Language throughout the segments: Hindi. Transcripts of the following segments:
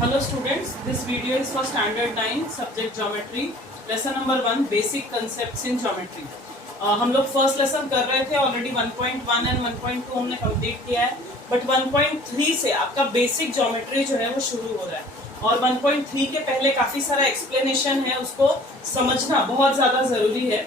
Hello students, this video is for standard 9 subject geometry lesson number 1 basic concepts in geometry. हम लोग फर्स्ट लेसन कर रहे थे ऑलरेडी 1.1 एंड 1.2 हमने कंप्लीट किया है, बट 1.3 से आपका बेसिक ज्योमेट्री जो है वो शुरू हो रहा है और 1.3 के पहले काफी सारा एक्सप्लेनेशन है, उसको समझना बहुत ज्यादा जरूरी है।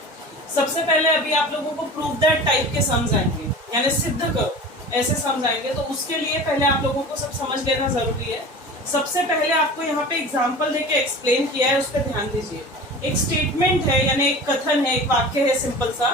सबसे पहले अभी आप लोगों को प्रूव दैट टाइप के सम्स आएंगे, यानी सिद्ध करो ऐसे सम्स आएंगे, तो उसके लिए पहले आप लोगों को सब समझ लेना जरूरी है। सबसे पहले आपको यहाँ पे एग्जाम्पल देके एक्सप्लेन किया है, उस पर ध्यान दीजिए। एक स्टेटमेंट है यानी एक कथन है, एक वाक्य है सिंपल सा,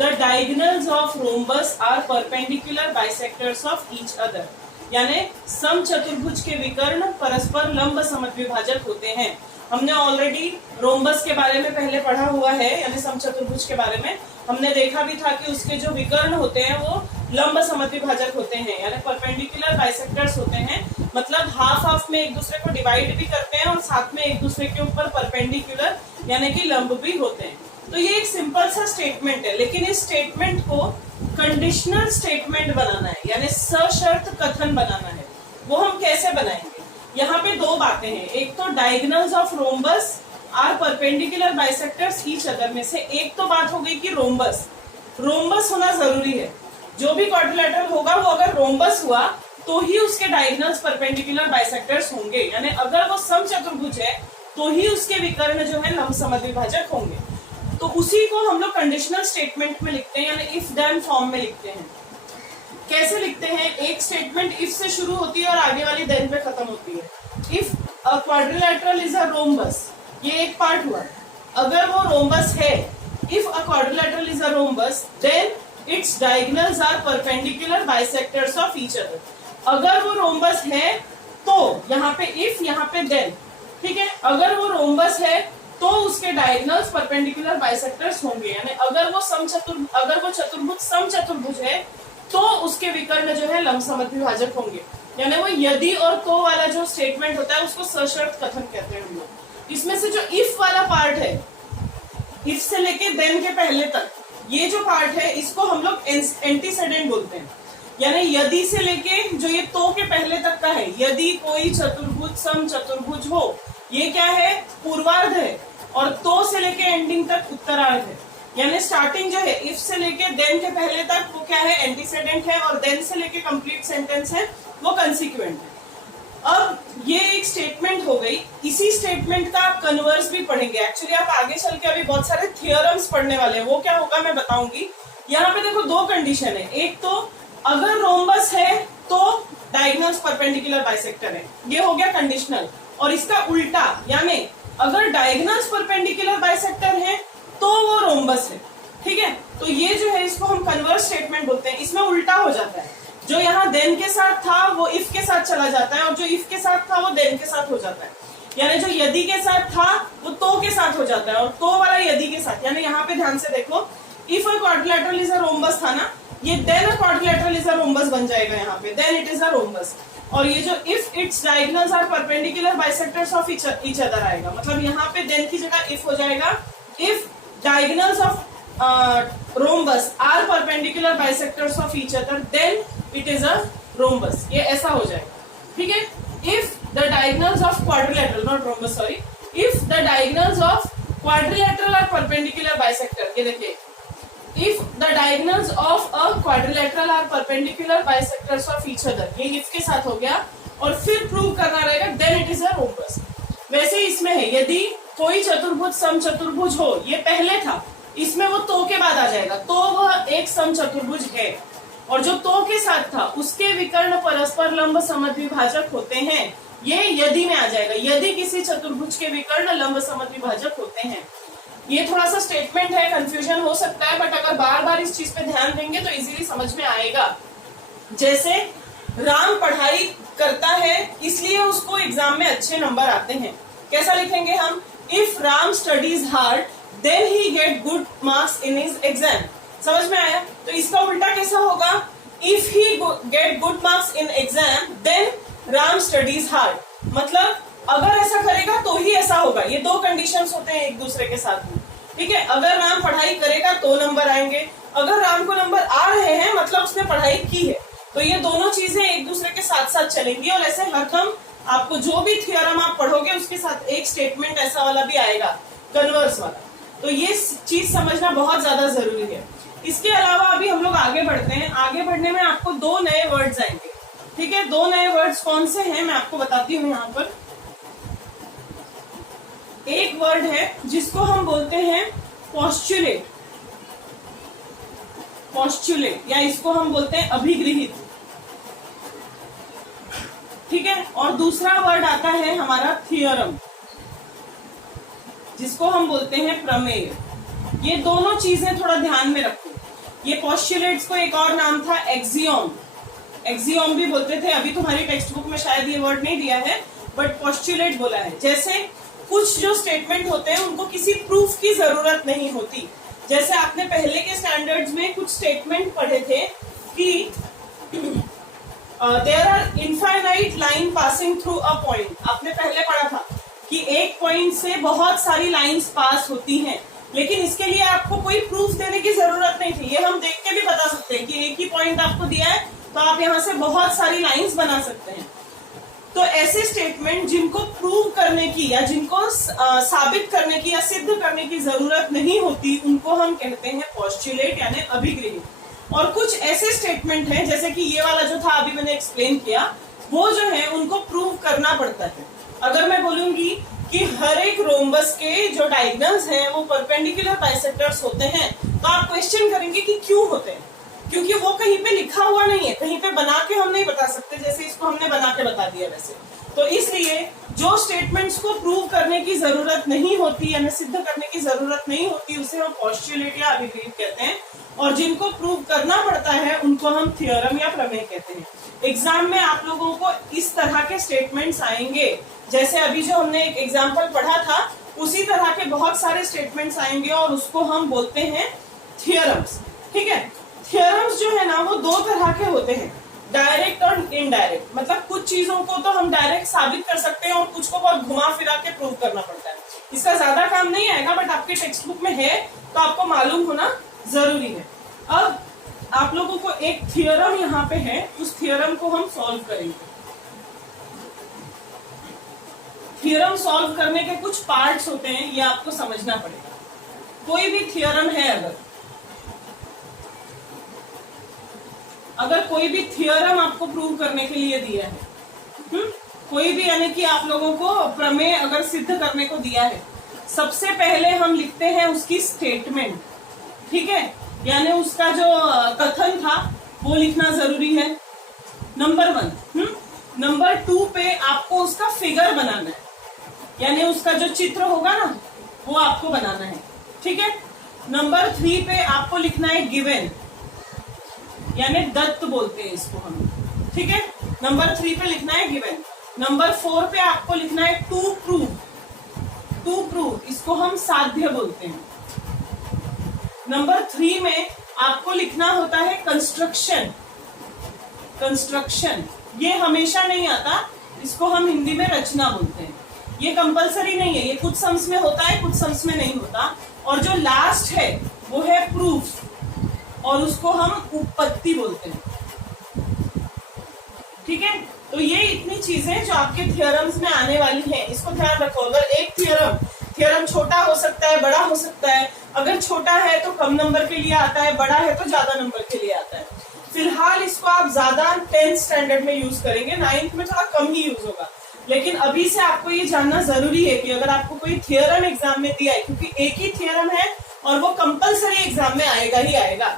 the diagonals of rhombus are perpendicular bisectors of each other, यानी समचतुर्भुज के विकर्ण परस्पर लंब समद्विभाजक होते हैं। हमने ऑलरेडी रोम्बस के बारे में पहले पढ़ा हुआ है, यानी समचतुर्भुज के बारे में हमने देखा भी था कि उसके जो विकर्ण होते हैं वो लंब समद्विभाजक होते हैं, यानी परपेंडिकुलर बाइसेक्टर्स होते हैं, मतलब हाफ हाफ में एक दूसरे को डिवाइड भी करते हैं और साथ में एक दूसरे के ऊपर परपेंडिकुलर यानी कि लंब भी होते हैं। तो ये एक सिंपल सा स्टेटमेंट है, लेकिन इस स्टेटमेंट को कंडीशनल स्टेटमेंट बनाना है, यानी सशर्त कथन बनाना है। वो हम कैसे बनाएंगे? यहाँ पे दो बातें हैं, एक तो diagonals of rhombus are perpendicular bisectors each other में से एक तो बात हो गई कि रोम्बस होना जरूरी है। जो भी क्वाड्रिलेटरल होगा वो अगर रोम्बस हुआ तो ही उसके डायगोनल्स परपेंडिकुलर बाइसेक्टर्स होंगे, यानी अगर वो समचतुर्भुज है तो ही उसके विकर्ण जो है लंब समद्विभाजक होंगे। तो उसी को हम लोग कंडीशनल स्टेटमेंट में लिखते हैं, यानी इफ देन फॉर्म में लिखते हैं। कैसे लिखते हैं? एक स्टेटमेंट इफ से शुरू होती है और आगे वाली देन पे खत्म होती है। If a quadrilateral is a rhombus, ये एक पार्ट हुआ। अगर वो रोम्बस है, if a quadrilateral is a rhombus then its diagonals are perpendicular bisectors of each other. अगर वो रोम्बस है तो यहाँ पे इफ, यहाँ पे देन, ठीक है। अगर वो रोम्बस है तो उसके डायगोनल्स परपेंडिकुलर बाइसेक्टर्स होंगे, यानी अगर वो चतुर्भुज समचतुर्भुज है तो उसके विकर्ण जो है लंब समद्विभाजक होंगे, यानी वो यदि और तो वाला जो स्टेटमेंट होता है उसको सशर्त कथन कहते हैं हम लोग। इसमें से जो इफ वाला पार्ट है, इफ से लेके देन के पहले तक ये जो पार्ट है इसको हम लोग एंटीसेडेंट बोलते हैं, यानी यदि से लेके जो ये तो के पहले तक का है, यदि कोई चतुर्भुज समचतुर्भुज हो, ये क्या है? पूर्वार्ध है, और तो से लेके एंडिंग तक उत्तरार्ध है। यानी स्टार्टिंग जो है इफ से लेके देन के पहले तक वो क्या है? एंटीसेडेंट है, और देन से लेके कंप्लीट सेंटेंस है वो कंसिक्वेंट है। अब ये एक स्टेटमेंट हो गई, इसी स्टेटमेंट का आप कन्वर्स भी पढ़ेंगे। एक्चुअली आप आगे चल के अभी बहुत सारे थियोरम्स पढ़ने वाले हैं, वो क्या होगा मैं बताऊंगी। यहाँ पे देखो दो कंडीशन है, एक तो अगर रोम्बस है तो डायगोनल्स परपेंडिकुलर बाइसेक्टर है, ये हो गया कंडीशनल। और इसका उल्टा, यानी अगर डायगोनल्स परपेंडिकुलर बाइसेक्टर है तो वो रोम्बस है, ठीक है। तो ये जो है इसको हम कन्वर्स स्टेटमेंट बोलते हैं। इसमें उल्टा हो जाता है, जो यहाँ देन के साथ था वो इफ के साथ चला जाता है, और जो इफ के साथ था वो देन के साथ हो जाता है। यानी जो यदि के साथ था वो तो के साथ हो जाता है, और तो वाला यदि के साथ। यानी यहाँ पे ध्यान से देखो, if a quadrilateral is a rhombus था ना, ये then a quadrilateral is a rhombus बन जाएगा यहाँ पे, then it is a rhombus. और ये जो if its diagonals are perpendicular bisectors of each other आएगा, मतलब यहाँ पे देन की जगह इफ हो जाएगा। If diagonals of rhombus are perpendicular bisectors of each other then it is a rhombus, ये ऐसा हो जाएगा, ठीक है। If the diagonals of quadrilateral, not rhombus, sorry, if the diagonals of quadrilateral are perpendicular bisector, ये देखिए, if the diagonals of a quadrilateral are perpendicular bisectors of each other, ये if के साथ हो गया, और फिर प्रूव करना रहेगा then it is a rhombus। वैसे इसमें है यदि कोई चतुर्भुज समचतुर्भुज हो, ये पहले था, इसमें वो तो के बाद आ जाएगा, तो वह एक समचतुर्भुज है, और जो तो के साथ था उसके विकर्ण परस्पर लंब समद्विभाजक होते हैं, ये यदि में आ जाएगा। यदि किसी चतुर्भुज के विकर्ण लंब समद्विभाजक होते हैं, ये थोड़ा सा स्टेटमेंट है, कंफ्यूजन हो सकता है, बट अगर बार बार इस चीज पे ध्यान देंगे तो इजीली समझ में आएगा। जैसे राम पढ़ाई करता है इसलिए उसको एग्जाम में अच्छे नंबर आते हैं, कैसा लिखेंगे हम? If Ram studies hard then he get good marks in his exam. समझ में आया? तो इसका उल्टा कैसा होगा? If he get good marks in exam then Ram studies hard, मतलब अगर ऐसा करेगा तो ही ऐसा होगा। ये दो कंडीशंस होते हैं एक दूसरे के साथ में, ठीक है। अगर राम पढ़ाई करेगा तो नंबर आएंगे, अगर राम को नंबर आ रहे हैं मतलब उसने पढ़ाई की है। तो ये दोनों चीजें एक दूसरे के साथ साथ चलेंगी, और ऐसे हरदम आपको जो भी थ्योरम आप पढ़ोगे उसके साथ एक स्टेटमेंट ऐसा वाला भी आएगा, कन्वर्स वाला। तो ये चीज समझना बहुत ज्यादा जरूरी है। इसके अलावा अभी हम लोग आगे बढ़ते हैं। आगे बढ़ने में आपको दो नए वर्ड्स आएंगे, ठीक है। दो नए वर्ड्स कौन से हैं मैं आपको बताती हूँ यहाँ पर। एक वर्ड है जिसको हम बोलते हैं पोस्टुलेट, पोस्टुलेट, या इसको हम बोलते हैं अभिगृहित, ठीक है। और दूसरा वर्ड आता है हमारा थियोरम, जिसको हम बोलते हैं प्रमेय। ये दोनों चीजें थोड़ा ध्यान में रखो। ये पोस्टुलेट्स को एक और नाम था एक्सियोम, एक्सियोम भी बोलते थे। अभी तुम्हारी टेक्स्ट बुक में शायद ये वर्ड नहीं दिया है, बट पोस्टुलेट बोला है। जैसे कुछ जो स्टेटमेंट होते हैं उनको किसी प्रूफ की जरूरत नहीं होती। जैसे आपने पहले के स्टैंडर्ड्स में कुछ स्टेटमेंट पढ़े थे कि there are infinite line passing through a point. आपने पहले पढ़ा था कि एक पॉइंट से बहुत सारी लाइंस पास होती हैं, लेकिन इसके लिए आपको कोई प्रूफ देने की जरूरत नहीं थी। ये हम देख के भी बता सकते हैं कि एक ही पॉइंट आपको दिया है तो आप यहाँ से बहुत सारी लाइंस बना सकते हैं। तो ऐसे स्टेटमेंट जिनको प्रूव करने की या जिनको साबित करने की या सिद्ध करने की जरूरत नहीं होती, उनको हम कहते हैं पोस्टुलेट यानी अभिगृहित। और कुछ ऐसे स्टेटमेंट हैं जैसे कि ये वाला जो था अभी मैंने एक्सप्लेन किया, वो जो है उनको प्रूव करना पड़ता है। अगर मैं बोलूंगी कि हर एक रोम्बस के जो डायगोनल्स हैं वो परपेंडिकुलर बाइसेक्टर्स होते हैं, तो आप क्वेश्चन करेंगे कि क्यों होते हैं, क्योंकि वो कहीं पे लिखा हुआ नहीं है, कहीं पे बना के हम नहीं बता सकते, जैसे इसको हमने बना के बता दिया वैसे। तो इसलिए जो स्टेटमेंट्स को प्रूव करने की जरूरत नहीं होती यानी सिद्ध करने की जरूरत नहीं होती, उसे हम पोस्टुलेट या अभिगृहित कहते हैं। और जिनको प्रूव करना पड़ता है उनको हम थ्योरम या प्रमेय कहते हैं। एग्जाम में आप लोगों को इस तरह के स्टेटमेंट्स आएंगे, जैसे अभी जो हमने एक एग्जाम्पल पढ़ा था उसी तरह के बहुत सारे स्टेटमेंट्स आएंगे और उसको हम बोलते हैं थियरम्स, ठीक है। थियरम्स जो है ना वो दो तरह के होते हैं, डायरेक्ट और इनडायरेक्ट। मतलब कुछ चीजों को तो हम डायरेक्ट साबित कर सकते हैं और कुछ को बहुत घुमा फिरा के प्रूव करना पड़ता है। इसका ज्यादा काम नहीं आएगा, बट आपके टेक्स्ट बुक में है तो आपको मालूम होना जरूरी है। अब आप लोगों को एक थियरम यहाँ पे है, उस थियरम को हम सॉल्व करेंगे। थियरम सॉल्व करने के कुछ पार्ट्स होते हैं, ये आपको समझना पड़ेगा। कोई भी थियरम है, अगर कोई भी थियरम आपको प्रूव करने के लिए दिया है, कोई भी, यानी कि आप लोगों को प्रमेय अगर सिद्ध करने को दिया है, सबसे पहले हम लिखते हैं उसकी स्टेटमेंट, ठीक है। यानी उसका जो कथन था वो लिखना जरूरी है, नंबर 1। नंबर 2 पे आपको उसका फिगर बनाना है, यानी उसका जो चित्र होगा ना वो आपको बनाना है, ठीक है। नंबर 3 पे आपको लिखना है गिवन, यानी दत्त बोलते हैं इसको हम, ठीक है। नंबर 3 पे लिखना है गिवन। नंबर 4 पे आपको लिखना है टू प्रूव, टू प्रूव इसको हम साध्य बोलते हैं। नंबर 3 में आपको लिखना होता है कंस्ट्रक्शन, कंस्ट्रक्शन ये हमेशा नहीं आता, इसको हम हिंदी में रचना बोलते हैं। ये कंपलसरी नहीं है, ये कुछ सम्स में होता है कुछ सम्स में नहीं होता। और जो लास्ट है वो है प्रूफ, और उसको हम उत्पत्ति बोलते हैं, ठीक है। तो ये इतनी चीजें जो आपके थियरम्स में आने वाली हैं, इसको ध्यान रखो। अगर एक थियरम छोटा हो सकता है, बड़ा हो सकता है। अगर छोटा है तो कम नंबर के लिए आता है, बड़ा है तो ज्यादा नंबर के लिए आता है। फिलहाल इसको आप ज्यादा 10th स्टैंडर्ड में यूज करेंगे, 9th में थोड़ा कम ही यूज होगा। लेकिन अभी से आपको ये जानना जरूरी है कि अगर आपको कोई थियरम एग्जाम में दिया है, क्योंकि एक ही थियरम है और वो कंपलसरी एग्जाम में आएगा ही आएगा,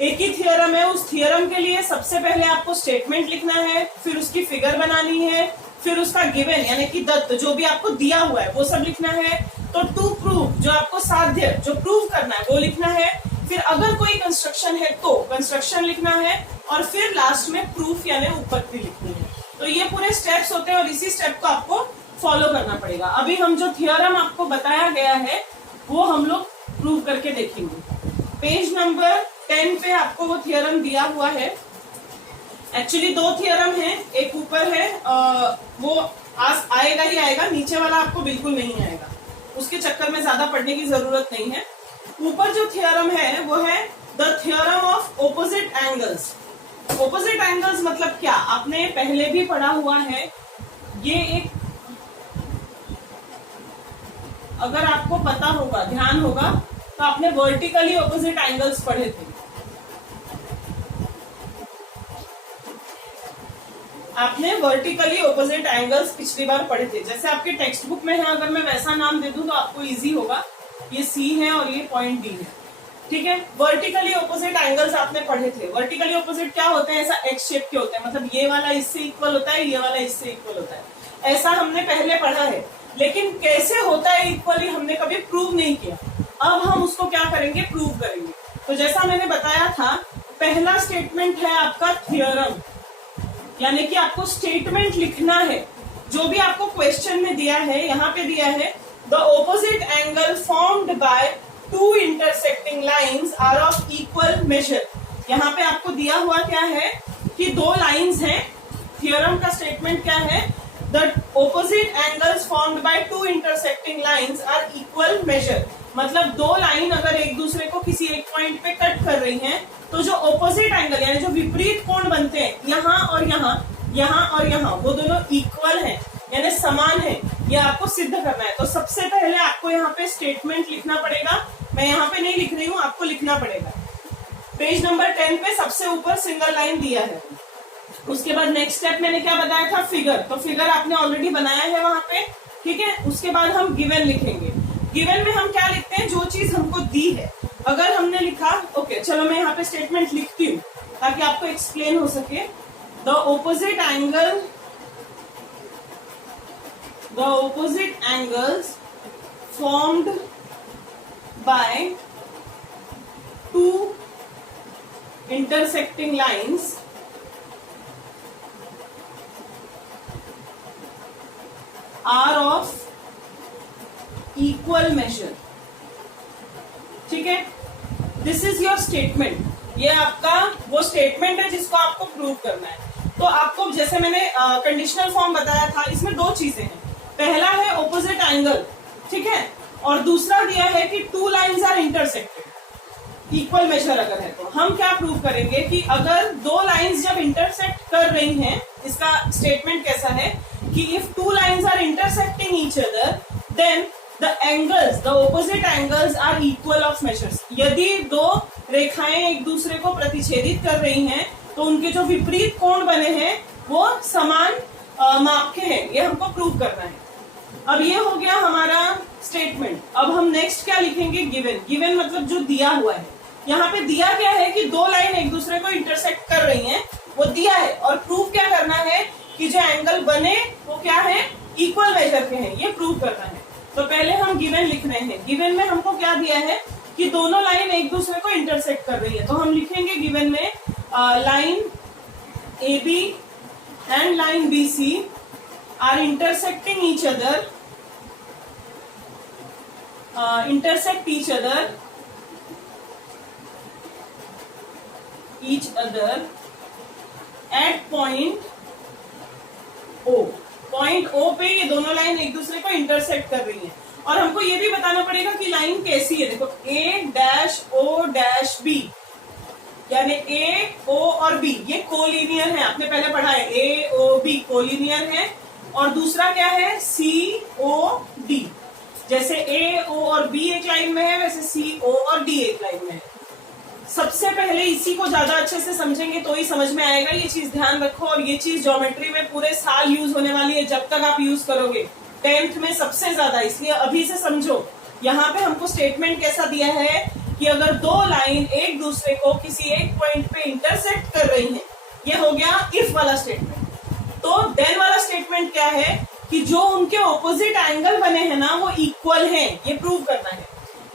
एक ही थियरम है, उस थियरम के लिए सबसे पहले आपको स्टेटमेंट लिखना है, फिर उसकी फिगर बनानी है, फिर उसका गिवन यानी कि दत्त जो भी आपको दिया हुआ है वो सब लिखना है। तो टू प्रूव जो आपको साध्य जो प्रूव करना है वो लिखना है। फिर अगर कोई कंस्ट्रक्शन है तो कंस्ट्रक्शन लिखना है, और फिर लास्ट में प्रूफ यानी उत्पत्ति लिखनी है। तो ये पूरे स्टेप्स होते हैं और इसी स्टेप को आपको फॉलो करना पड़ेगा। अभी हम जो थियरम आपको बताया गया है वो हम लोग प्रूव करके देखेंगे। पेज नंबर 10 पे आपको वो थियरम दिया हुआ है। एक्चुअली 2 थियरम है, एक ऊपर है, वो आएगा ही आएगा, नीचे वाला आपको बिल्कुल नहीं आएगा, उसके चक्कर में ज्यादा पढ़ने की जरूरत नहीं है। ऊपर जो थियरम है वो है the theorem of opposite angles. Opposite angles मतलब क्या, आपने पहले भी पढ़ा हुआ है ये एक, अगर आपको पता होगा, ध्यान होगा, तो आपने वर्टिकली ऑपोजिट एंगल्स पढ़े थे। आपने वर्टिकली ऑपोजिट एंगल्स पिछली बार पढ़े थे। जैसे आपके टेक्स्ट बुक में है, अगर मैं वैसा नाम दे दूं तो आपको इजी होगा। ये सी है और ये पॉइंट डी है, ठीक है। वर्टिकली ऑपोजिट एंगल्स आपने पढ़े थे। वर्टिकली ऑपोजिट क्या होते हैं? ऐसा एक्स शेप के होते हैं, मतलब ये वाला इससे इक्वल होता है, ये वाला इससे इक्वल होता है। ऐसा हमने पहले पढ़ा है, लेकिन कैसे होता है इक्वली हमने कभी प्रूव नहीं किया। अब हम उसको क्या करेंगे? प्रूव करेंगे। तो जैसा मैंने बताया था, पहला स्टेटमेंट है आपका थ्योरम, यानी कि आपको स्टेटमेंट लिखना है। जो भी आपको क्वेश्चन में दिया है, यहाँ पे दिया है the opposite angle formed by two intersecting lines are of equal measure. यहाँ पे आपको दिया हुआ क्या है कि दो लाइंस हैं। थ्योरम का स्टेटमेंट क्या है? The opposite angles formed by two intersecting lines are equal measure. मतलब दो लाइन अगर एक दूसरे को किसी एक पॉइंट पे कट कर रही हैं, तो जो ऑपोजिट एंगल यानी जो विपरीत कोण बनते हैं, यहाँ और यहाँ, यहाँ और यहाँ, वो दोनों इक्वल हैं, यानी समान है। ये आपको सिद्ध करना है। तो सबसे पहले आपको यहाँ पे स्टेटमेंट लिखना पड़ेगा। मैं यहाँ पे नहीं लिख रही हूँ, आपको लिखना पड़ेगा। पेज नंबर 10 पे सबसे ऊपर सिंगल लाइन दिया है। उसके बाद नेक्स्ट स्टेप मैंने क्या बताया था? फिगर। तो फिगर आपने ऑलरेडी बनाया है वहां पे, ठीक है। उसके बाद हम गिवन लिखेंगे। गिवन में हम क्या लिखते हैं? जो चीज हमको दी है। अगर हमने लिखा, ओके चलो मैं यहाँ पे स्टेटमेंट लिखती हूँ ताकि आपको एक्सप्लेन हो सके। The opposite angles formed by two intersecting lines are of equal measure, ठीक है। This is your statement. ये आपका वो स्टेटमेंट है जिसको आपको प्रूव करना है। तो आपको, जैसे मैंने कंडीशनल फॉर्म बताया था, इसमें दो चीजें हैं। पहला है ऑपोजिट एंगल, ठीक है, और दूसरा दिया है कि two lines are intersected equal measure अगर है। तो हम क्या प्रूव करेंगे कि अगर दो लाइंस जब इंटरसेक्ट कर रही हैं, इसका स्टेटमेंट कैसा है कि if two lines are intersecting each other then the angles, the opposite angles are equal of measures. यदि दो रेखाएं एक दूसरे को प्रतिच्छेदित कर रही हैं, तो उनके जो विपरीत कोण बने हैं वो समान माप के हैं। ये हमको प्रूव करना है। अब ये हो गया हमारा स्टेटमेंट। अब हम नेक्स्ट क्या लिखेंगे? गिवन। गिवन मतलब जो दिया हुआ है। यहाँ पे दिया क्या है कि दो लाइन एक दूसरे को इंटरसेक्ट कर रही हैं, वो दिया है। और प्रूव क्या करना है कि जो एंगल बने वो क्या है? इक्वल मेजर के हैं। ये प्रूव करना है। तो पहले हम गिवन लिख रहे हैं। गिवन में हमको क्या दिया है कि दोनों लाइन एक दूसरे को इंटरसेक्ट कर रही है। तो हम लिखेंगे गिवन में line AB and line BC are intersecting each other, at point O। Point O पे ये दोनों लाइन एक दूसरे को इंटरसेक्ट कर रही हैं। और हमको ये भी बताना पड़ेगा कि लाइन कैसी है। देखो A-O-B, यानी A, O और B ये कोलिनियर है। आपने पहले पढ़ा है A-O-B कोलिनियर है। और दूसरा क्या है? C-O-D। जैसे A, O और B एक लाइन में है, वैसे C-O और D एक लाइन में है। सबसे पहले इसी को ज्यादा अच्छे से समझेंगे तो ही समझ में आएगा। ये चीज ध्यान रखो। और ये चीज ज्योमेट्री में पूरे साल यूज होने वाली है, जब तक आप यूज करोगे। 10th में सबसे ज्यादा, इसलिए अभी से समझो। यहाँ पे हमको स्टेटमेंट कैसा दिया है कि अगर दो लाइन एक दूसरे को किसी एक पॉइंट पे इंटरसेक्ट कर रही हैं, ये हो गया इफ वाला स्टेटमेंट। तो देन वाला स्टेटमेंट क्या है कि जो उनके ऑपोजिट एंगल बने हैं ना, वो इक्वल हैं। ये प्रूव करना है।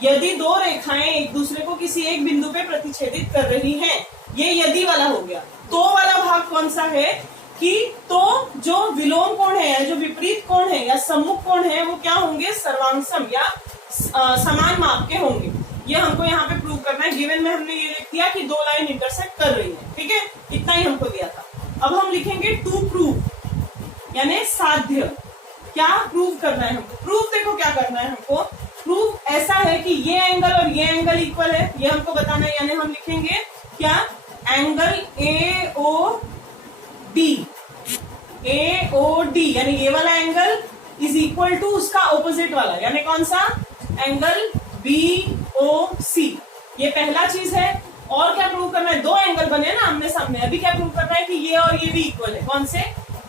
यदि दो रेखाएं एक दूसरे को किसी एक बिंदु पे प्रतिच्छेदित कर रही हैं, ये यदि वाला हो गया। तो वाला भाग कौन सा है कि तो जो विलोम कोण है या जो विपरीत कोण है या सम्मुख कोण है, वो क्या होंगे? सर्वांगसम या समान माप के होंगे। ये हमको यहाँ पे प्रूव करना है। गिवन में हमने ये लिख दिया कि दो लाइन इंटरसेक्ट कर रही है, ठीक है। इतना ही हमको दिया था। अब हम लिखेंगे टू प्रूव, यानी साध्य। क्या प्रूव करना है हमको? प्रूव देखो क्या करना है हमको। प्रूव ऐसा है कि ये एंगल और ये एंगल इक्वल है, ये हमको बताना है। यानी हम लिखेंगे क्या? एंगल AOD, यानी ये वाला इक्वल टू उसका ऑपोजिट वाला, यानी कौन सा, एंगल BOC। ये पहला चीज है। और क्या प्रूव करना है, दो एंगल बने ना आमने सामने, अभी क्या प्रूव करना है कि ये और ये भी इक्वल है। कौन से,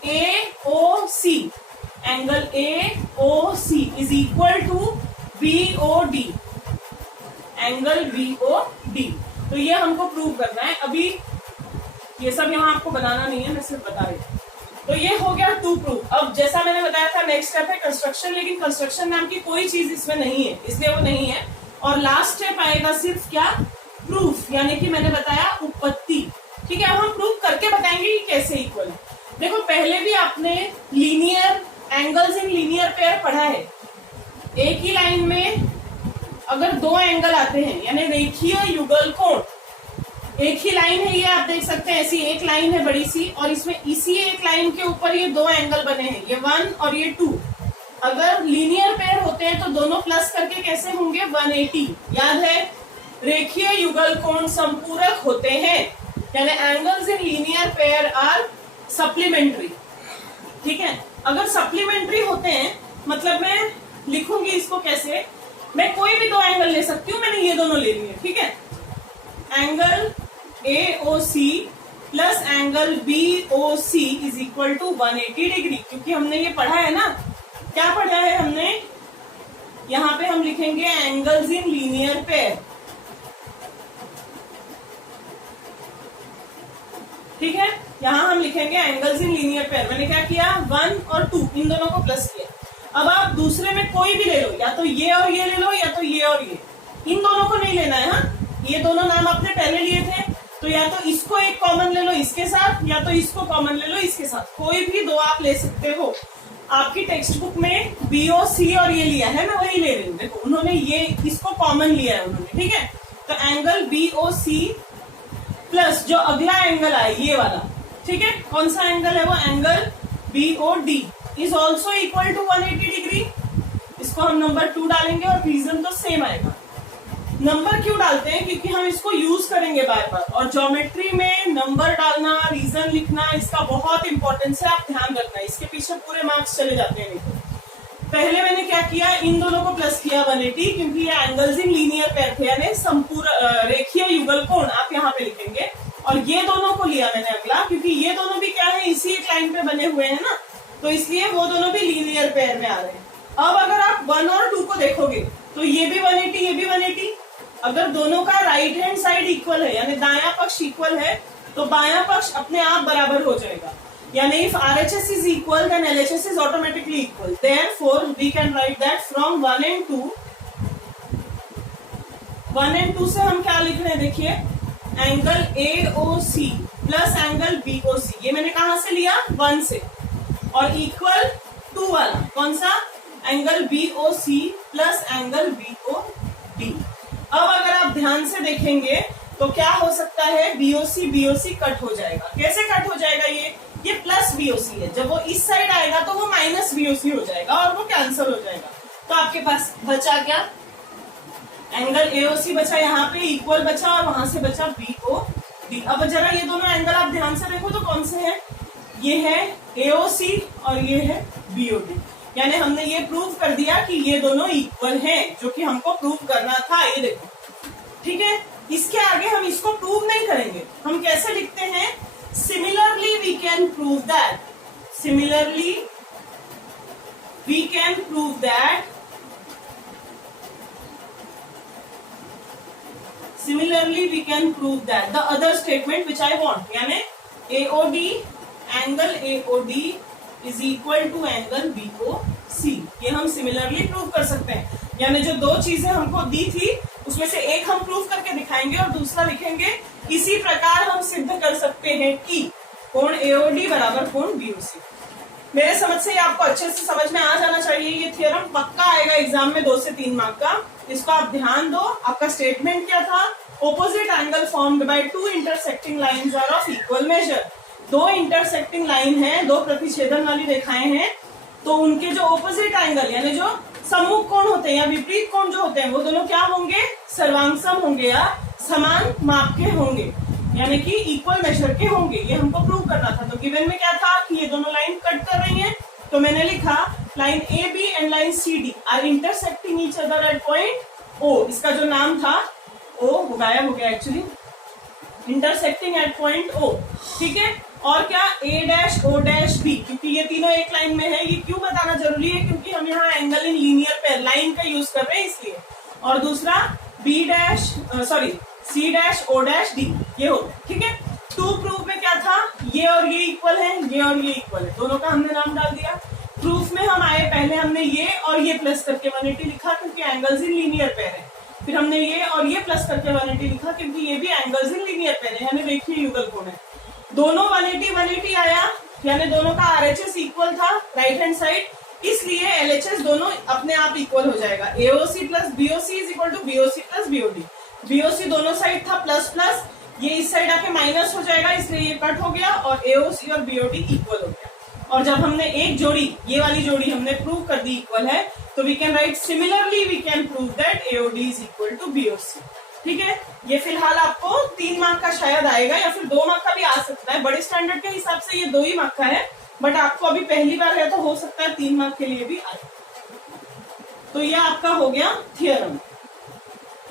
AOC, angle AOC is equal to BOD, angle BOD। तो ये हमको प्रूव करना है। अभी ये सब यहाँ आपको बनाना नहीं है, मैं सिर्फ बता रही हूँ। तो ये हो गया टू प्रूफ। अब जैसा मैंने बताया था नेक्स्ट स्टेप है कंस्ट्रक्शन, लेकिन कंस्ट्रक्शन नाम की कोई चीज इसमें नहीं है, इसलिए वो नहीं है। और लास्ट स्टेप आएगा सिर्फ क्या, प्रूफ, यानी कि मैंने बताया उत्पत्ति। ठीक है, अब हम प्रूफ करके बताएंगे कि कैसे इक्वल है। देखो पहले भी आपने linear angles in linear pair पढ़ा है। एक ही लाइन में अगर दो एंगल आते हैं, यानी रेखीय युगल कोण, एक ही लाइन है, ये आप देख सकते हैं, ऐसी एक लाइन है बड़ी सी, और इसमें इसी एक लाइन के ऊपर ये दो एंगल बने हैं, ये 1 और ये 2। अगर लीनियर पेयर होते हैं तो दोनों प्लस करके कैसे होंगे, 180। याद है, रेखीय युगल कोण संपूरक होते हैं, यानी angles in linear pair are supplementary. ठीक है, अगर सप्लीमेंट्री होते हैं मतलब मैं लिखूंगी इसको कैसे, मैं कोई भी दो एंगल ले सकती हूँ, मैंने ये दोनों ले लिए। ठीक है, angle AOC plus angle BOC is equal to 180 degree, क्योंकि हमने ये पढ़ा है ना, क्या पढ़ा है हमने, यहाँ पे हम लिखेंगे एंगल्स इन लीनियर पेयर। ठीक है, यहाँ हम लिखेंगे एंगल्स इन लीनियर पेयर। मैंने क्या किया, 1 और 2 इन दोनों को प्लस किया। अब आप दूसरे में कोई भी ले लो, या तो ये और ये ले लो, या तो ये और ये, इन दोनों को नहीं लेना है। हाँ, ये दोनों नाम आपने पहले लिए थे, तो या तो इसको एक कॉमन ले लो इसके साथ, या तो इसको कॉमन ले लो इसके साथ, कोई भी दो आप ले सकते हो। आपकी टेक्स्ट बुक में BOC और ये लिया है, मैं वही ले रही हूँ। देखो उन्होंने ये इसको कॉमन लिया है उन्होंने। ठीक है, तो एंगल BOC प्लस जो अगला एंगल आए ये वाला, ठीक है, कौन सा एंगल है वो, angle BOD is also equal to 180 degree. इसको हम नंबर 2 डालेंगे और रीजन तो सेम आएगा। नंबर क्यों डालते हैं, क्योंकि हम इसको यूज करेंगे बार बार, और ज्योमेट्री में नंबर डालना, रीजन लिखना, इसका बहुत इंपॉर्टेंस है, आप ध्यान रखना, इसके पीछे पूरे मार्क्स चले जाते हैं। नहीं, पहले मैंने क्या किया, इन दोनों को प्लस किया 180, क्योंकि ये एंगल्स इन लीनियर पेयर थे, यानी संपूर्ण रेखीय युगल कोण आप यहाँ पे लिखेंगे। और ये दोनों को लिया मैंने अगला, क्योंकि ये दोनों भी क्या है, इसी एक लाइन पे बने हुए हैं ना, तो इसलिए वो दोनों भी लीनियर पेयर में आ रहे हैं। अब अगर आप 1 और 2 को देखोगे तो ये भी 180, ये भी 180। अगर दोनों का राइट हैंड साइड इक्वल है, यानी दायां पक्ष इक्वल है, तो बायां पक्ष अपने आप बराबर हो जाएगा। यानी if RHS is equal then LHS is automatically equal. Therefore we can write that from 1 and 2. 1 and 2 से हम क्या लिख रहे हैं, देखिए angle AOC plus angle BOC, ये मैंने कहां से लिया, 1 से, और इक्वल 2 वाला कौन सा, angle BOC plus angle BOD। अब अगर आप ध्यान से देखेंगे तो क्या हो सकता है, BOC कट हो जाएगा। कैसे कट हो जाएगा, ये प्लस BOC है, जब वो इस साइड आएगा तो वो माइनस BOC हो जाएगा और वो कैंसिल हो जाएगा। तो आपके पास बचा क्या, एंगल AOC बचा, यहाँ पे इक्वल बचा, और वहां से बचा BOD। अब जरा ये दोनों एंगल आप ध्यान से देखो तो कौन से हैं, ये है AOC और ये है BOD। यानी हमने ये प्रूव कर दिया कि ये दोनों इक्वल हैं, जो कि हमको प्रूव करना था। ये देखो, ठीक है, इसके आगे हम इसको प्रूव नहीं करेंगे। हम कैसे लिखते हैं, similarly we can prove that, similarly we can prove that, similarly we can prove that the other statement which I want, यानी AOD, angle AOD is equal to angle BOC। ये हम सिमिलरली प्रूव कर सकते हैं, यानी जो दो चीजें हमको दी थी उसमें से एक हम प्रूव करके दिखाएंगे और दूसरा लिखेंगे। इसी प्रकार हम सिद्ध कर सकते हैं कि कोण AOD बराबर कोण BOC। मेरे समझ से आपको अच्छे से समझ में आ जाना चाहिए। ये थ्योरम पक्का आएगा एग्जाम में 2 से 3 मार्क का, इसको आप ध्यान दो। आपका स्टेटमेंट क्या था, opposite angle formed by 2 intersecting lines are of equal measure. 2 intersecting line है, 2 प्रतिच्छेदन वाली रेखाएं हैं, तो उनके जो ऑपोजिट एंगल यानी जो सम्मुख कोण होते हैं या विपरीत कोण जो होते हैं वो दोनों क्या होंगे, सर्वांगसम होंगे या समान माप के होंगे, यानी कि इक्वल मेजर के होंगे। ये हमको प्रूव करना था। तो गिवन में क्या था कि ये दोनों लाइन कट कर रही हैं, तो मैंने लिखा line A B and line C D are intersecting each other at point O, इसका जो नाम था ओ वो गायब हो गया actually, intersecting at point O, ठीक है। और क्या A dash O dash B, क्योंकि ये तीनों एक लाइन में है, ये क्यों बताना जरूरी है, क्योंकि हम यहाँ angle in linear pair line का यूज कर रहे हैं इसलिए। और दूसरा B dash sorry C dash O dash D, ये हो गया, ठीक है। टू प्रूफ में क्या था, ये और ये इक्वल है, ये और ये इक्वल है, दोनों का हमने नाम डाल दिया। प्रूफ में हम आए, पहले हमने ये और ये प्लस करके 180 लिखा क्योंकि एंगल्स इन लीनियर पेयर है, फिर हमने ये और ये प्लस करके 180 लिखा क्योंकि ये भी एंगल्स इन लीनियर पेयर है, यानी देखिए युगल कोण है। दोनों 180 आया, यानी दोनों का आरएचएस इक्वल था राइट हैंड साइड, इसलिए एलएचएस दोनों अपने आप इक्वल हो जाएगा। AOC plus BOC is equal to BOC plus BOD. BOC दोनों साइड था प्लस प्लस, ये इस साइड आके माइनस हो जाएगा, इसलिए ये कट हो गया और एओसी और बीओडी इक्वल हो गया। और जब हमने एक जोड़ी, ये वाली जोड़ी हमने प्रूव कर दी इक्वल है, तो we can write similarly we can prove that AOD is equal to BOC, ठीक है। ये फिलहाल आपको 3 मार्क का शायद आएगा या फिर 2 मार्क का भी आ सकता है, बड़े स्टैंडर्ड के हिसाब से ये 2 ही मार्क का है, बट आपको अभी पहली बार है तो हो सकता है 3 मार्क के लिए भी आए। तो ये आपका हो गया थियरम।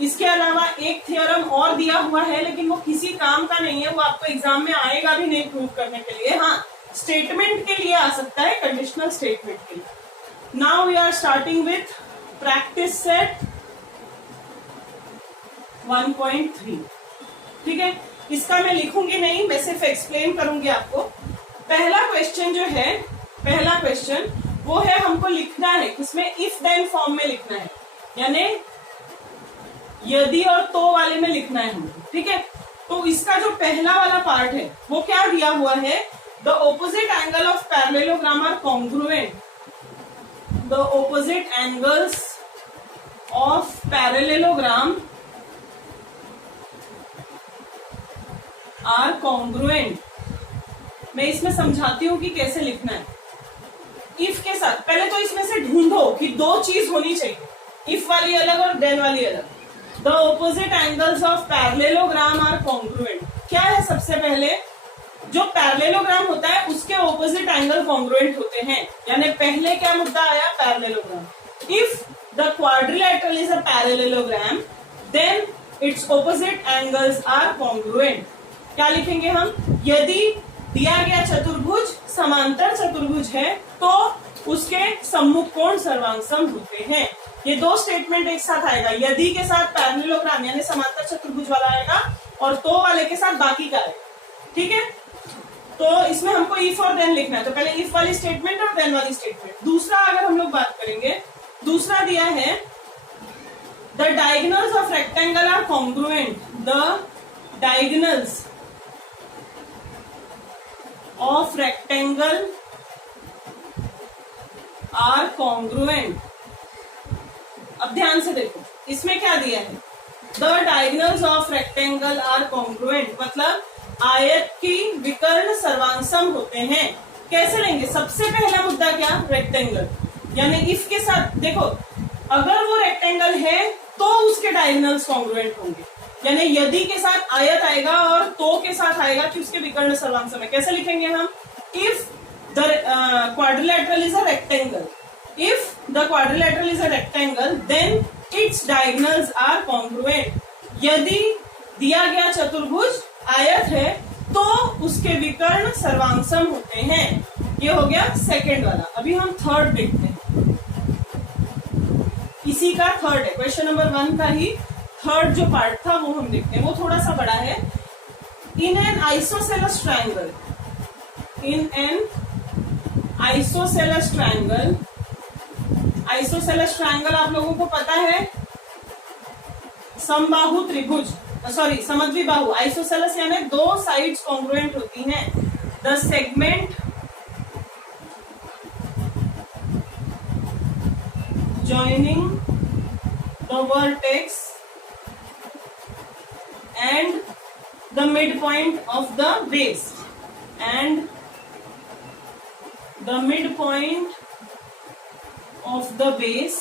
इसके अलावा एक थियरम और दिया हुआ है, लेकिन वो किसी काम का नहीं है, वो आपको एग्जाम में आएगा भी नहीं प्रूव करने के लिए, हाँ स्टेटमेंट के लिए आ सकता है, कंडीशनल स्टेटमेंट के लिए। Now we are starting with practice set 1.3, ठीक है। इसका मैं लिखूंगी नहीं, मैं सिर्फ एक्सप्लेन करूंगी आपको। पहला क्वेश्चन जो है, पहला क्वेश्चन वो है हमको लिखना है किसमें, इफ देन फॉर्म में लिखना है, यानी यदि और तो वाले में लिखना है हमको, ठीक है। तो इसका जो पहला वाला पार्ट है वो क्या दिया हुआ है, the opposite angle of parallelogram are congruent, the opposite angles of parallelogram are congruent. मैं इसमें समझाती हूं कि कैसे लिखना है। इफ के साथ पहले तो इसमें से ढूंढो कि 2 चीज होनी चाहिए, इफ वाली अलग और देन वाली अलग। The opposite angles of parallelogram are congruent, क्या है सबसे पहले, जो पैरेललोग्राम होता है उसके ऑपोजिट एंगल कॉन्ग्रुएंट होते हैं, यानी पहले क्या मुद्दा आया, parallelogram. If the quadrilateral is a parallelogram then its opposite angles are congruent. क्या लिखेंगे हम, यदि दिया गया चतुर्भुज समांतर चतुर्भुज है तो उसके सम्मुख कोण सर्वांगसम होते हैं। ये 2 स्टेटमेंट एक साथ आएगा, यदि के साथ पैरेललोग्राम यानी समांतर चतुर्भुज वाला आएगा और तो वाले के साथ बाकी का आएगा, ठीक है। तो इसमें हमको इफ और देन लिखना है, तो पहले इफ वाली स्टेटमेंट और देन वाली स्टेटमेंट। दूसरा अगर हम लोग बात करेंगे, दूसरा दिया है the diagonals of rectangle are congruent, the diagonals of rectangle are congruent। अब ध्यान से देखो इसमें क्या दिया है, the diagonals of rectangle are congruent, मतलब आयत की विकर्ण सर्वांगसम होते हैं। कैसे लेंगे, सबसे पहला मुद्दा क्या, रेक्टेंगल, यानी इफ के साथ देखो अगर वो रेक्टेंगल है तो उसके डायगोनल्स कॉन्ग्रुएंट होंगे, यानी यदि के साथ आयत आएगा और तो के साथ आएगा कि उसके विकर्ण सर्वांगसम है। कैसे लिखेंगे हम, if the quadrilateral is a rectangle, if the quadrilateral is a rectangle then its diagonals are congruent. यदि दिया गया चतुर्भुज आयत है तो उसके विकर्ण सर्वांगसम होते हैं। ये हो गया सेकंड वाला। अभी हम थर्ड देखते हैं, इसी का थर्ड है, क्वेश्चन नंबर 1 का ही थर्ड जो पार्ट था वो हम देखते हैं, वो थोड़ा सा बड़ा है। In an isosceles triangle, in an isosceles triangle, isosceles triangle आप लोगों को पता है, समबाहु त्रिभुज, सॉरी समद्विबाहु। आइसोसेलेस यानी 2 साइड्स कॉन्ग्रुएंट होती हैं। The segment joining the vertex and the midpoint of the base, and the midpoint of the base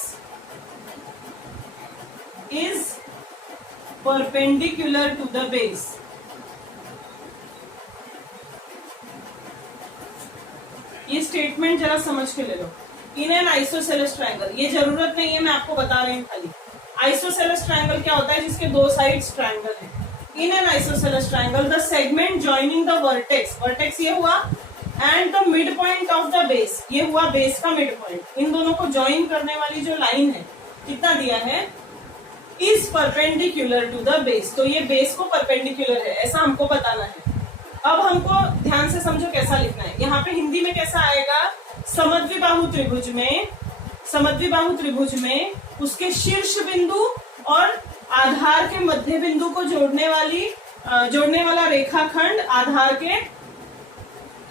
is perpendicular to the base। ये स्टेटमेंट जरा समझ के ले लो। इन एन आइसोसेलेस ट्रायंगल, ये जरूरत नहीं है, मैं आपको बता रही हूँ खाली। आइसोसेलेस ट्रायंगल क्या होता है? जिसके दो साइड्स ट्रायंगल है। In an isosceles triangle the segment joining the vertex, vertex ये हुआ, and the mid point of the base, ये हुआ बेस का मिड पॉइंट। इन दोनों को ज्वाइन करने वाली जो लाइन है, कितना दिया है, is perpendicular to the base, तो ये बेस को परपेंडिकुलर है, ऐसा हमको बताना है। अब हमको ध्यान से समझो कैसा लिखना है। यहाँ पे हिंदी में कैसा आएगा, समद्विबाहु त्रिभुज में, समद्विबाहु त्रिभुज में उसके शीर्ष बिंदु और आधार के मध्य बिंदु को जोड़ने वाला रेखाखंड आधार के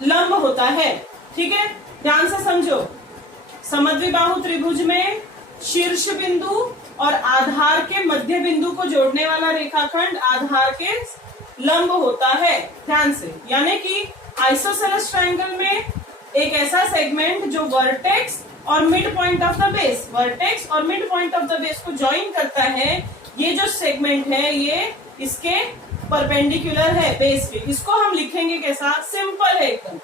लंब होता है। ठीक है, ध्यान से समझो, समद्विबाहु त्रिभुज में शीर्ष बिंदु और आधार के मध्य बिंदु को जोड़ने वाला रेखाखंड आधार के लंब होता है। ध्यान से, यानी कि आइसोसेलेस ट्रायंगल में एक ऐसा सेगमेंट जो वर्टेक्स और mid point of the base, vertex और mid point of the base को ज्वाइन करता है, ये जो सेगमेंट है ये इसके परपेंडिकुलर है बेस पे। इसको हम लिखेंगे कैसा, सिंपल है एकदम,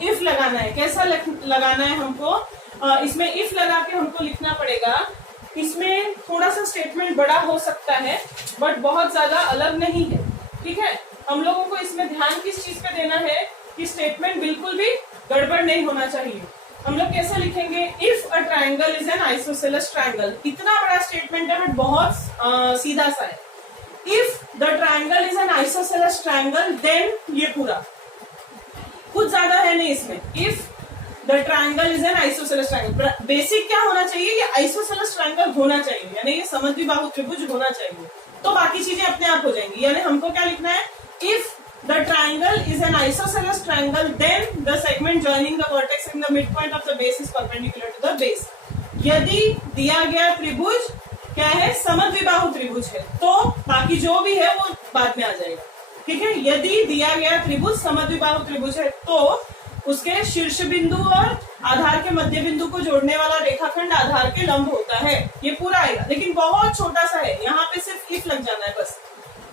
इफ लगाना है। कैसा लगाना है हमको, इसमें इफ लगा के हमको लिखना पड़ेगा। इसमें थोड़ा सा स्टेटमेंट बड़ा हो सकता है बट बहुत ज्यादा अलग नहीं है। ठीक है, हम लोगों को इसमें ध्यान किस चीज पे देना है कि स्टेटमेंट बिल्कुल भी गड़बड़ नहीं होना चाहिए। हम लोग कैसे लिखेंगे, if a triangle is an isosceles triangle, इतना बड़ा स्टेटमेंट है बट बहुत सीधा सा है। If the triangle is an isosceles triangle then, ये पूरा कुछ ज्यादा है नहीं इसमें। If the triangle is an isosceles triangle, basic क्या होना चाहिए, ये आइसोसेलेस ट्रायंगल होना चाहिए, यानी ये समद्विबाहु त्रिभुज होना चाहिए, तो बाकी चीजें अपने आप हो जाएंगी। यानी हमको क्या लिखना है, if the triangle is an isosceles triangle then the segment joining the vertex in the mid point of the base is perpendicular to the base. यदि दिया गया त्रिभुज क्या है, समद्विबाहु त्रिभुज है, तो बाकी जो भी है वो बाद में आ जाएगा। ठीक है, यदि दिया गया त्रिभुज समद्विबाहु त्रिभुज है तो उसके शीर्ष बिंदु और आधार के मध्य बिंदु को जोड़ने वाला रेखाखंड आधार के लंब होता है, ये पूरा आएगा, लेकिन बहुत छोटा सा है, यहाँ पे सिर्फ इफ लग जाना है बस।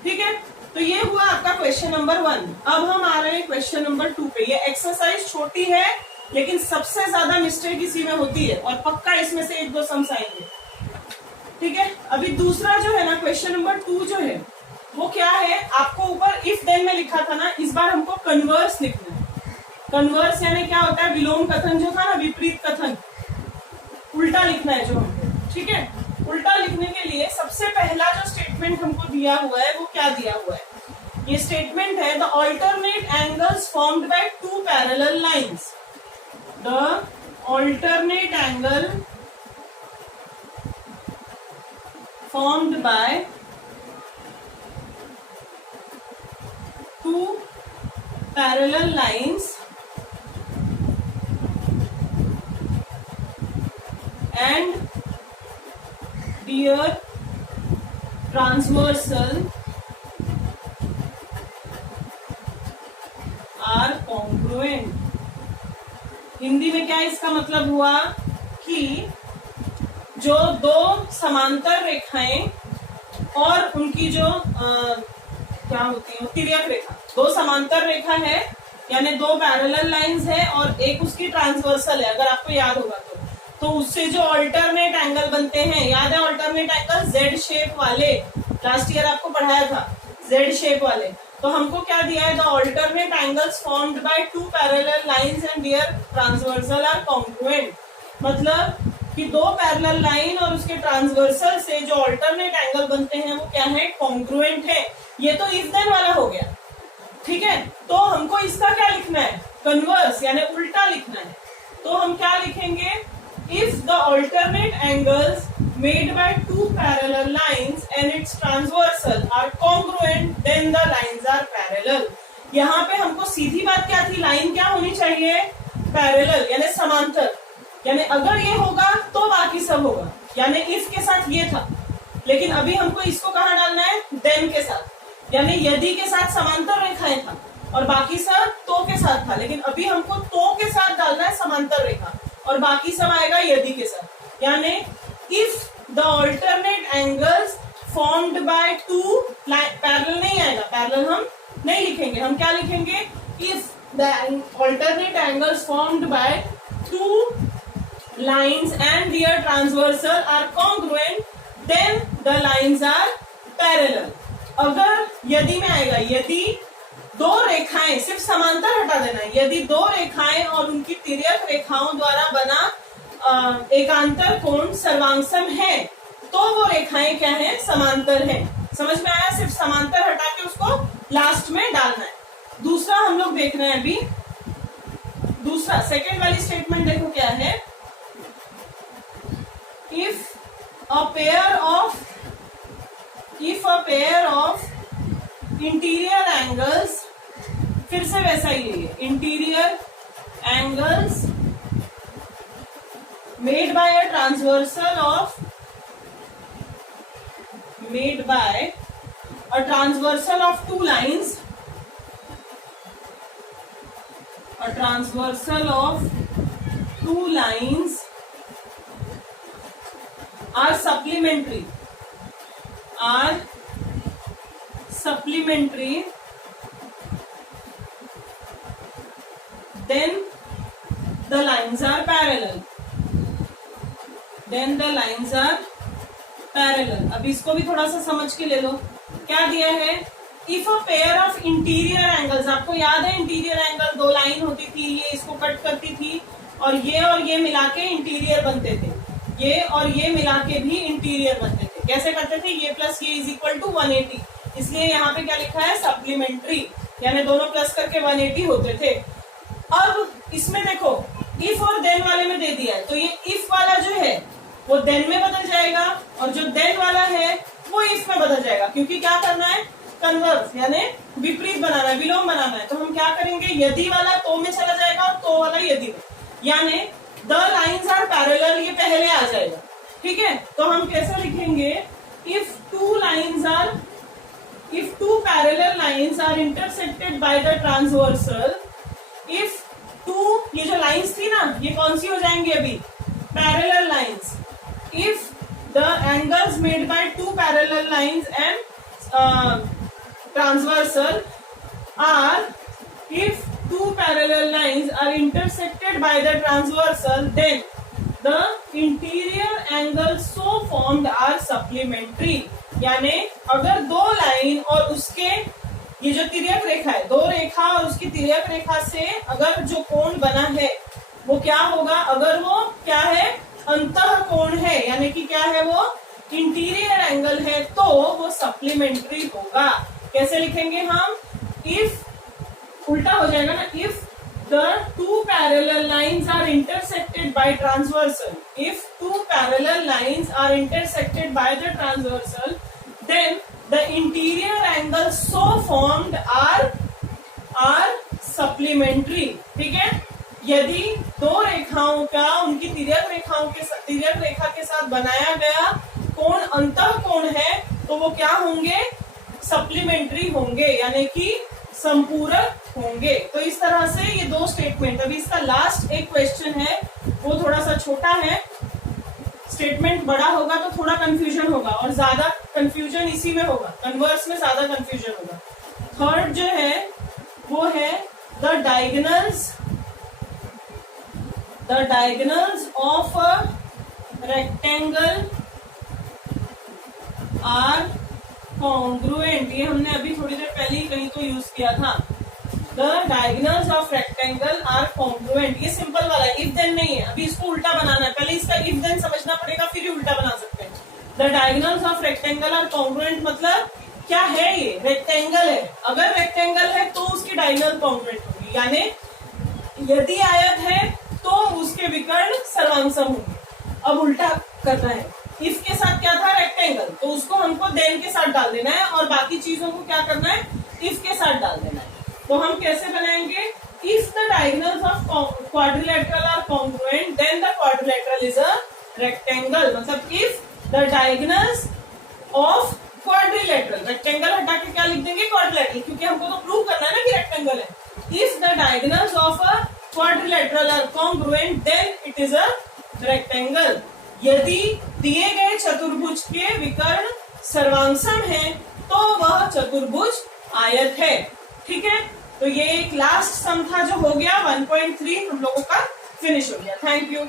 ठीक है, तो ये हुआ आपका क्वेश्चन नंबर 1। अब हम आ रहे हैं क्वेश्चन नंबर 2 पे। ये एक्सरसाइज छोटी है लेकिन सबसे ज्यादा मिस्टेक इसी में होती है और पक्का इसमें से 1-2 सम्स आएंगे। ठीक है, अभी दूसरा जो है ना, क्वेश्चन नंबर 2 जो है वो क्या है, आपको ऊपर इफ देन में लिखा था ना, इस बार हमको कन्वर्स लिखना है। कन्वर्स यानी क्या होता है, विलोम कथन जो था ना, विपरीत कथन, उल्टा लिखना है जो हमको। ठीक है, उल्टा लिखने के लिए सबसे पहला जो स्टेटमेंट हमको दिया हुआ है वो क्या दिया हुआ है, ये स्टेटमेंट है, the alternate angles formed by 2 parallel lines, the alternate angle formed by 2 parallel lines and their transversal are congruent। Hindi में क्या इसका मतलब हुआ कि जो दो समांतर रेखाएं और उनकी जो क्या होती है, तिर्यक रेखा, 2 समांतर रेखा है यानी 2 पैरेलल लाइंस है और एक उसकी ट्रांसवर्सल है, अगर आपको याद होगा तो उससे जो अल्टरनेट एंगल बनते हैं, याद है अल्टरनेट एंगल जेड शेप वाले, लास्ट ईयर आपको पढ़ाया था, जेड शेप वाले। तो हमको क्या दिया है, the alternate angles formed by 2 parallel lines and their transversal are congruent, मतलब कि 2 पैरेलल लाइन और उसके ट्रांसवर्सल से जो अल्टरनेट एंगल बनते हैं वो क्या है, कॉन्ग्रुएंट है। ये तो इफ देन वाला हो गया। ठीक है, तो हमको इसका क्या लिखना है, कन्वर्स यानी उल्टा लिखना है। तो हम क्या लिखेंगे, if the alternate angles made by 2 parallel lines and its transversal are congruent then the lines are parallel। यहाँ पे हमको सीधी बात क्या थी, लाइन क्या होनी चाहिए, पैरेलल यानी समांतर, यानी अगर ये होगा तो बाकी सब होगा, यानी if के साथ ये था, लेकिन अभी हमको इसको कहाँ डालना है, then के साथ, यानी यदि के साथ समांतर रेखाएं था और बाकी सब तो के साथ था, लेकिन अभी हमको तो के साथ डालना है समांतर रेखा और बाकी सब आएगा यदि के साथ। यानी if the alternate angles formed by 2 parallel नहीं आएगा, पैरेलल हम नहीं लिखेंगे, हम क्या लिखेंगे, if the alternate angles formed by 2 lines and their transversal are congruent, then the lines are parallel. अगर यदि में आएगा, यदि दो रेखाएं, सिर्फ समांतर हटा देना है, यदि दो रेखाएं और उनकी तिर्यक रेखाओं द्वारा बना एकांतर कोण सर्वांगसम है, तो वो रेखाएं क्या है, समांतर है। समझ में आया? सिर्फ समांतर हटा के उसको लास्ट में डालना है। दूसरा हम लोग देख रहे हैं अभी, दूसरा सेकेंड वाली स्टेटमेंट देखो क्या है। If a pair of interior angles, फिर से वैसा ही है, interior angles made by a transversal of two lines, a transversal of two lines are supplementary, then the lines are parallel, अब इसको भी थोड़ा सा समझ के ले लो। क्या दिया है? If a pair of interior angles, आपको याद है इंटीरियर एंगल दो लाइन होती थी, ये इसको कट करती थी और ये मिला के इंटीरियर बनते थे, ये और ये मिला के भी इंटीरियर बनते थे। कैसे करते थे? ये प्लस ये इज इक्वल टू 180, इसलिए यहाँ पे क्या लिखा है, सप्लीमेंट्री, यानी दोनों प्लस करके 180 होते थे। अब इसमें देखो इफ और देन वाले में दे दिया है, तो ये इफ वाला जो है वो देन में बदल जाएगा और जो देन वाला है वो इफ में बदल जाएगा, क्योंकि क्या करना है, कन्वर्स यानी विपरीत बनाना है, विलोम बनाना है। तो हम क्या करेंगे, यदि वाला तो में चला जाएगा और तो वाला यदि में, यानी द लाइन्स आर पैरेलल, ये पहले आ जाएगा। ठीक है, तो हम कैसे लिखेंगे, if two parallel lines are intersected by the transversal, if two, ये जो लाइन्स थी ना, ये कौन सी हो जाएंगी अभी, parallel lines. If the angles made by two parallel lines and transversal are, if two parallel lines are intersected by the transversal, then the interior angles so formed are supplementary, यानी अगर दो लाइन और उसके ये जो तिर्यक रेखा है, दो रेखा और उसकी तिर्यक रेखा से अगर जो कोण बना है वो क्या होगा, अगर वो क्या है, अंतः कोण है, यानी कि क्या है, वो इंटीरियर एंगल है, तो वो सप्लीमेंट्री होगा। कैसे लिखेंगे हम, इफ उल्टा हो जाएगा ना, if the two parallel lines are intersected by transversal, if two parallel lines are intersected by the transversal, then the interior angle so formed are supplementary. ठीक है, यदि दो रेखाओं का उनकी तिर्यक रेखा के साथ बनाया गया कोण अंतः कोण है, तो वो क्या होंगे, सप्लीमेंट्री होंगे, यानी कि संपूरक होंगे। तो इस तरह से ये दो स्टेटमेंट, अभी इसका लास्ट एक क्वेश्चन है, वो थोड़ा सा छोटा है, स्टेटमेंट बड़ा होगा तो थोड़ा कंफ्यूजन होगा और ज्यादा कंफ्यूजन इसी में होगा, कन्वर्स में ज्यादा कंफ्यूजन होगा। थर्ड जो है वो है the diagonals of a rectangle are congruent, ये हमने अभी थोड़ी देर पहले ही कहीं तो यूज किया था। The diagonals of rectangle are congruent, ये सिंपल वाला है, इफ देन नहीं है, अभी इसको उल्टा बनाना है, पहले इसका इफ देन समझना पड़ेगा, फिर ही उल्टा बना सकते हैं। The diagonals of rectangle are congruent मतलब क्या है, ये रेक्टेंगल है, अगर रेक्टेंगल है तो उसकी डायगोनल कॉन्ग्रुएंट होगी, यानी यदि आयत है तो उसके विकर्ण सर्वांगसम होंगे। अब उल्टा करना है, इफ के साथ क्या था, रेक्टेंगल, तो उसको हमको देन के साथ डाल देना है और बाकी चीजों को क्या करना है, इफ के साथ डाल देना है। तो हम कैसे बनाएंगे, if the diagonals of quadrilateral are congruent then the quadrilateral is a rectangle, मतलब if the diagonals of quadrilateral, rectangle हटा के क्या लिख देंगे, क्वाड्रिलेटरल, क्योंकि हमको तो प्रूव करना है ना कि रेक्टेंगल है। If the diagonals of a quadrilateral are congruent then it is a rectangle, यदि दिए गए चतुर्भुज के विकर्ण सर्वांगसम है तो वह चतुर्भुज आयत है। ठीक है, तो ये एक लास्ट सम था जो हो गया 1.3 हम लोगों का फिनिश हो गया। Thank you.